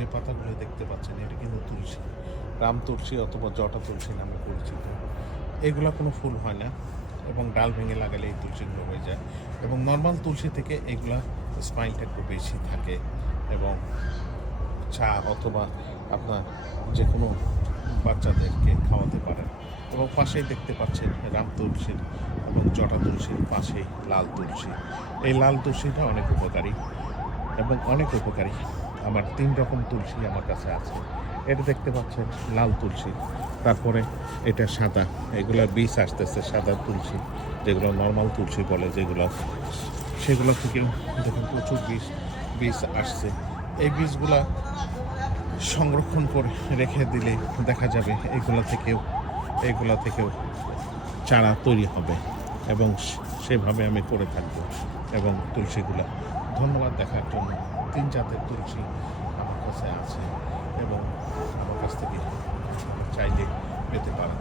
যে পাতাগুলো দেখতে পাচ্ছেন এটা কিন্তু তুলসী, রাম তুলসী অথবা জটা তুলসী নামে পরিচিত। এগুলা কোনো ফুল হয় না এবং ডাল ভেঙে লাগালে এই তুলসীগুলো হয়ে যায়। এবং নর্মাল তুলসী থেকে এগুলা স্পাইনটা একটু বেশি থাকে এবং চা অথবা আপনার যে কোনো বাচ্চাদেরকে খাওয়াতে পারেন। এবং পাশেই দেখতে পাচ্ছেন রাম তুলসীর এবং জটা তুলসীর পাশেই লাল তুলসী। এই লাল তুলসীটা অনেক উপকারী এবং অনেক উপকারী। আমার ৩ রকম তুলসী আমার কাছে আছে। এটা দেখতে পাচ্ছেন লাল তুলসী, তারপরে এটা সাদা, এগুলা বীজ আসতেছে সাদা তুলসী, যেগুলো নর্মাল তুলসী বলে যেগুলো, সেগুলো থেকেও দেখুন প্রচুর বীজ আসছে। এই বীজগুলা সংরক্ষণ করে রেখে দিলে দেখা যাবে এগুলা থেকেও চারা তৈরি হবে এবং সেভাবে আমি করে থাকবো। এবং তুলসীগুলা, ধন্যবাদ দেখার জন্য। ৩ জাতের তুলসী আমার কাছে আছে এবং আমার কাছ থেকে চাইলে পেতে পারেন।